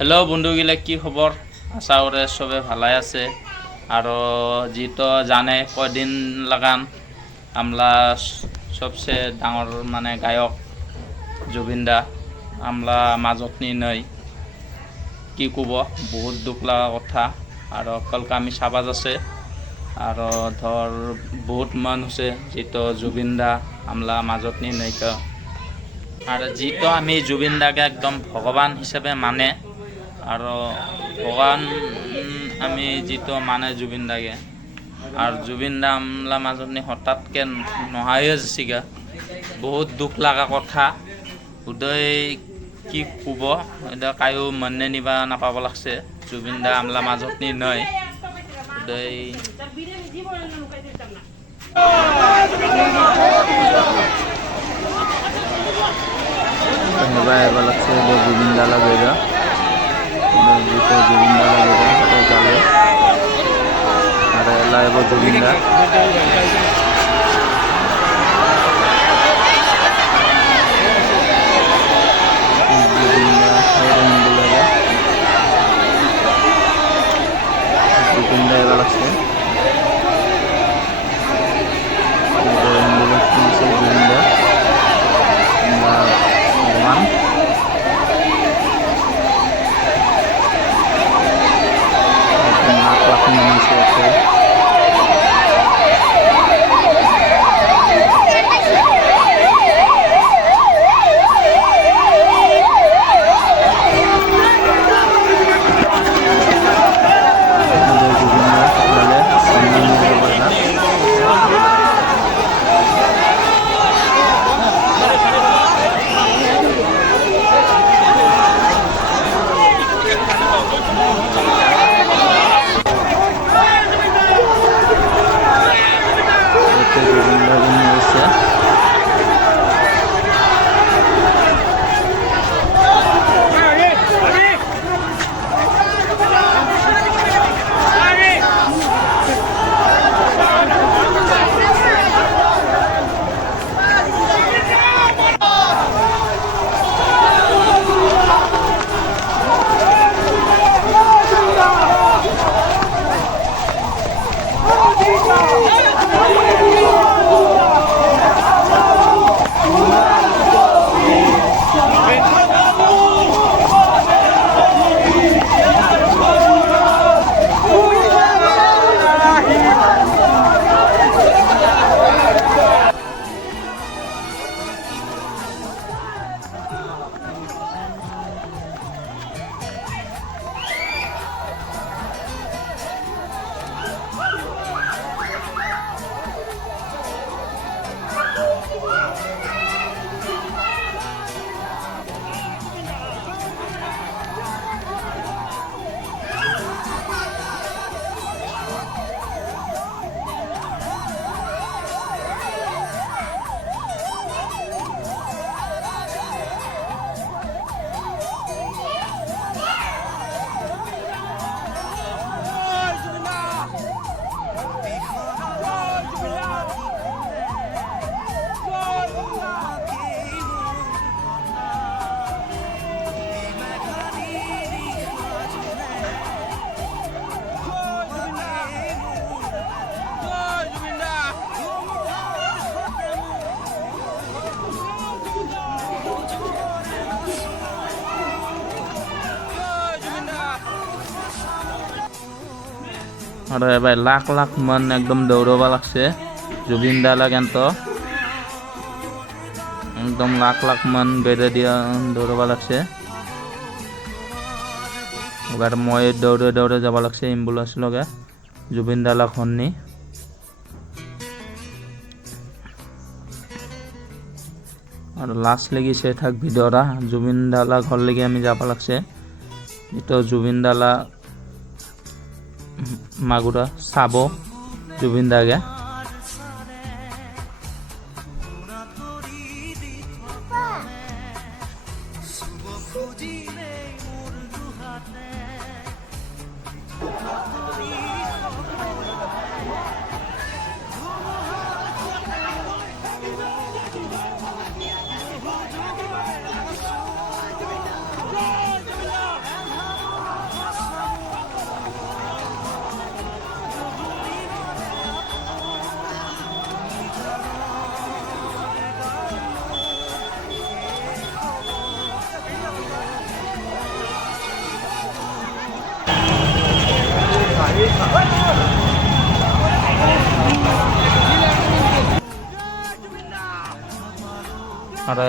Hello बंधुगिला की खबर आशा करे सबे भाले आछे आरो जीतो जाने कयदिन लागान आमला सबसे डांगर माने गायक जुबिन दा आमला মাজতनी नई की कब बहुत दुख लगा कथा आरो कलका आमी चाबा जासे आरो धर बहुत मान होसे जीतो जुबिन दा आमला মাজতनी नईका आरो जीतो आमी जुबिन दाके एकदम भगवान हिसाबे माने आरो भगवान आमी जीतो माने जुबिन दाके और जुबिन दा आमला মাজতनी हठाৎ के नहाये जासिगा बहुत दुख लगा कथा उदय की कब এটা কায়ো মনে নিবা নাপাব লাগছে जुबिन दा आमला মাজতनी नय उदय हेबा लागছে जुबिन दा लगेगा जीतो जुबिन दा लगेगा चले अरे लाइव जुबिन दा और भाई लाख लाख मन एकदम दौड़वा लगसे जुबिन दा लगेन तो एकदम लाख लाख मन बेदे दिया दौड़वा लगसे एबार मैं दौड़े दौड़े जाबा लगसे एम्बुलेंस लगे जुबिन दा लाग हन्नी और लास्ट लगी से थाक भिडरा जुबिन दा लाग हर लगे आमी जाबा लगसे तो जुबिन दा लाग मागुरा साबो जुबिन दागे আৰু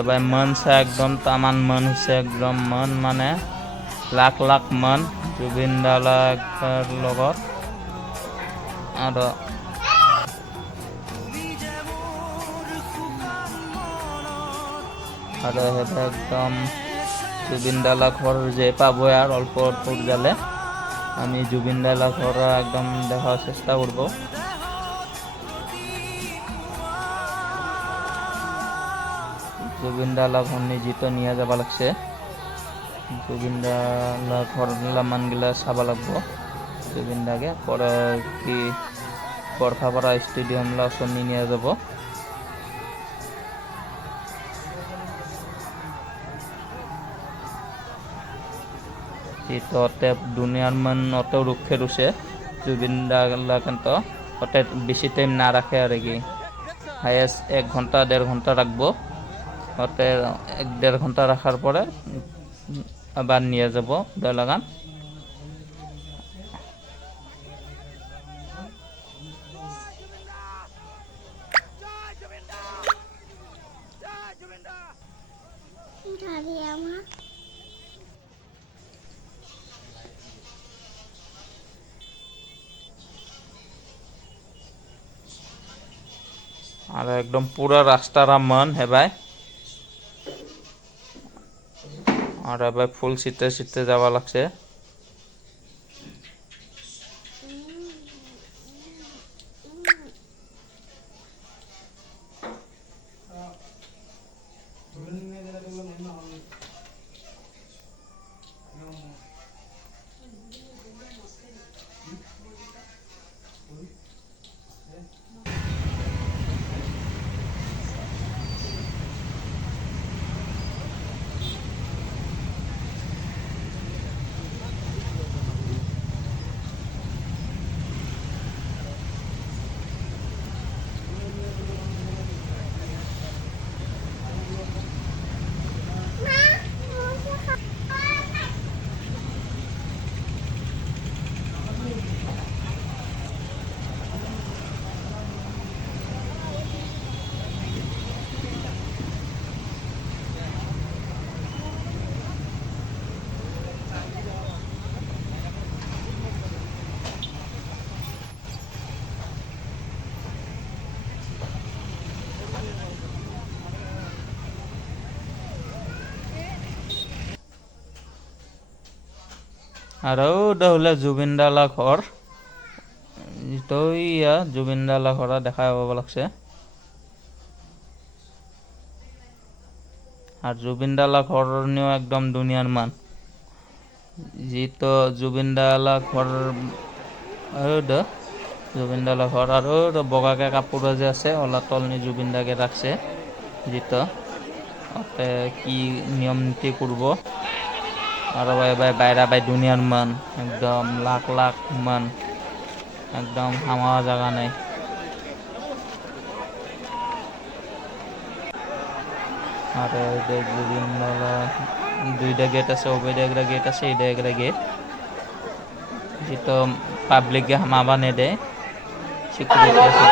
এবাৰ মন চা একদম তামান মন হৈছে একদম মন মানে লাখ লাখ মন জুবিন দাৰ লগত আৰু সেটা একদম জুবিন দালা ঘর যে পাবো আর অল্প দূর গেলে আমি জুবিন দালা ঘর একদম দেখার চেষ্টা করব। জুবিন দালা ঘর নিজিত নিয়ে যাবা লাগছে, জুবিন দালা ঘর মানগিলা চাবা লাগবো জুবিন দাকে পরে কি বরখাপাড়া স্টেডিয়াম লাসনি নিয়ে যাব। অতে দুনিয়ার মান অত রুখে রুছে জুবিন দা কিন্তু অতে বেশি টাইম না রাখে আর কি, হাইয়েস্ট 1 ঘন্টা 1.5 ঘন্টা রাখবো, অতে 1-1.5 ঘন্টা রাখার পরে আবার নিয়ে যাব দলাগান। আর একদম পুরা রাস্তাটা মন হেবাই আর এবার ফুল শীতে শীতে যাওয়া লাগছে। আর ওটা হলে জুবিন দালা ঘর, তো ইয়া জুবিন দালা ঘর দেখা পাব লাগছে। আর জুবিন দালা ঘর নিয়েও একদম দুনিয়ার মান, যেহেতু জুবিন দালা ঘর জুবিন দালা ঘর আর বগাকে কাপড় যে আছে ওলা তলনি জুবিন দাকে রাখছে, যেহেতু ওতে কি নিয়ম নীতি করব। আর ভাই বাইরা ভাই দুনিয়ার মান একদম লাখ লাখ মান একদম হামাওয়া জায়গা নাই। আর জুবিন দালা 2টা গেট আছে, ওইটা একটা গেট আছে, এটা একটা গেট, যেহেতু পাবলিককে হামাবা নেদে সিকিউরিটি আছে।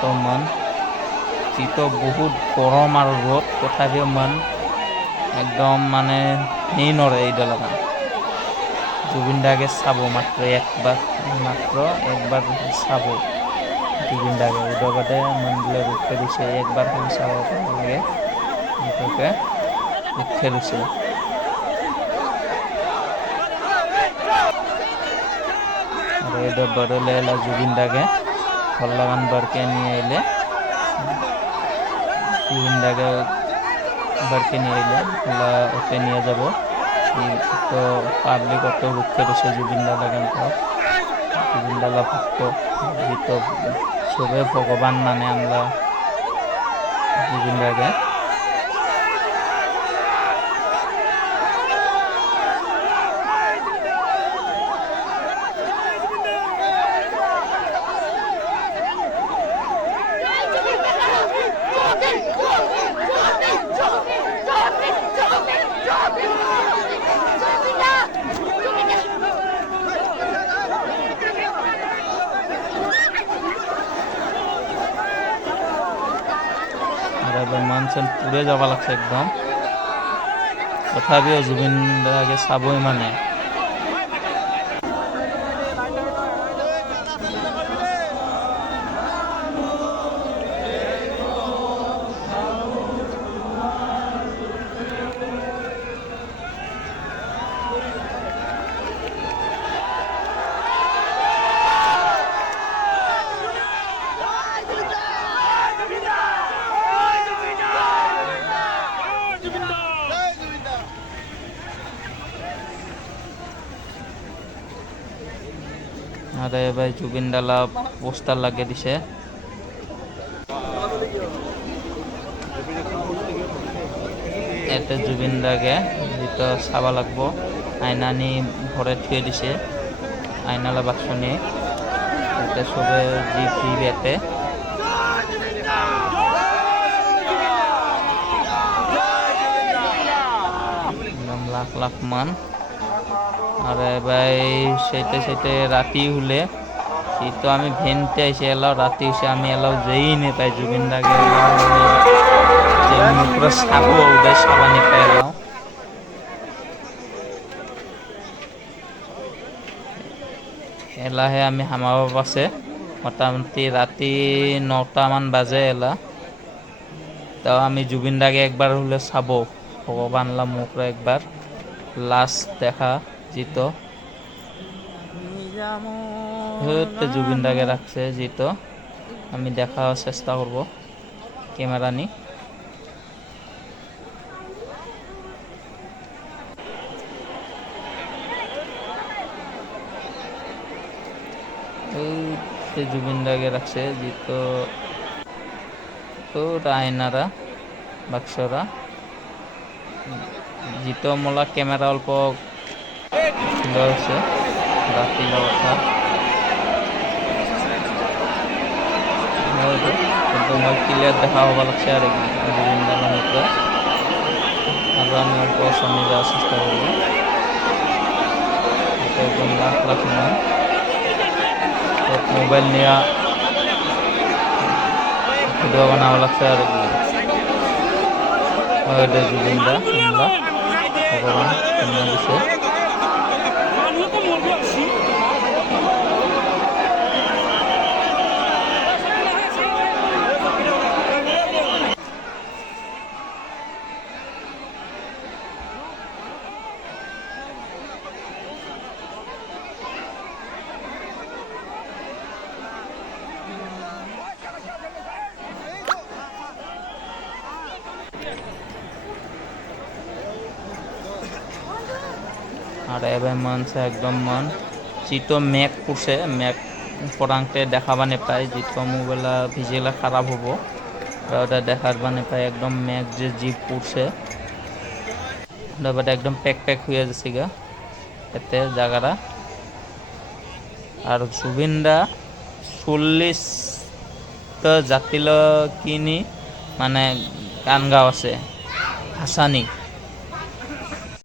তো মন শীত বহুত গরম আর রোদ তথাপিও মন একদম মানে নেই নড়ে এই দলাগান জুবিন দাকে চাব মাত্র একবার চাব জুবিন দাকে ওটার বাদে মনগুলো রুখে দিছে একবার খালি চাব লাগে এটাকে রুখে দিছে। আর এটা বড়লে এলা জুবিন দাকে ভাল লাগান বারকে নিয়ে এলে জুবিন দাকে বারকে নিয়ে এলে ওলা ওতে নিয়ে যাব। তো পাবলিক অত রুখে দিছে জুবিন দা লাগান জুবিন দালা ভক্ত, যেহেতু সবে ভগবান মানে আমরা জুবিন দাকে। চেন পুড়ে যাবা লাগছে একদম, তথাপিও জুবিন দাকে চাবই মানে। আরে ভাই জুবিন ডালা পোস্টার লাগিয়ে দিছে, এতে জুবিন দাকে যেটা চাবা লাগবো। আইনা নি ঘরে থুয়ে দিছে, আইনালা বাক্স নিয়ে, এতে সবে জি ফ্রি এতে লাখ লাখ মান। আরে ভাই সেইতে রাতি হলে তো আমি ভেনতে এসে এলাও, রাতি এসে আমি এলাও যেই নে পাই জুবিন দাকে পুরো সাবো উদয় সাবা নে পাই এলাও। এলাহে আমি হামাব পাছে মোটামুটি রাতি 9টা মান বাজে এলা, তাও আমি জুবিন দাকে একবার হলে চাবো, ভগবানলা মুখ একবার লাস্ট দেখা জিত জুবিন দাকে রাখছে জিত, আমি দেখার চেষ্টা করব ক্যামেরা নি। জুবিন দাকে রাখছে জিত, তো আয়নারা বাক্সরা জিত মোলা ক্যামেরা অল্প সুন্দর হচ্ছে রাতি কথা, কিন্তু মই ক্লিয়ার দেখা হবা লাগছে আর জুবিন দার মুখে। আর আমি অল্প সামনে যাওয়ার চেষ্টা করব, একদম লাখ লাখ মান মোবাইল নিয়ে ভিডিও বানাবো লাগছে আর জুবিন দা আমরা ভগবান দিছে। আর এবার মানছে একদম মন জিতো মেঘ পড়ছে, মেঘ পরাংতে দেখাবা নেপায়, জিতো মোবাইলা ভিজেলা খারাপ হব, ওটা দেখার মানে পায় একদম মেঘ যে জিপ পড়ছে ওটা একদম প্যাক প্যাক হয়ে যাচ্ছে গা এতে জায়গাটা। আর জুবিন দা 40 জাতিল কিনি মানে গান গাও আছে হাসানি।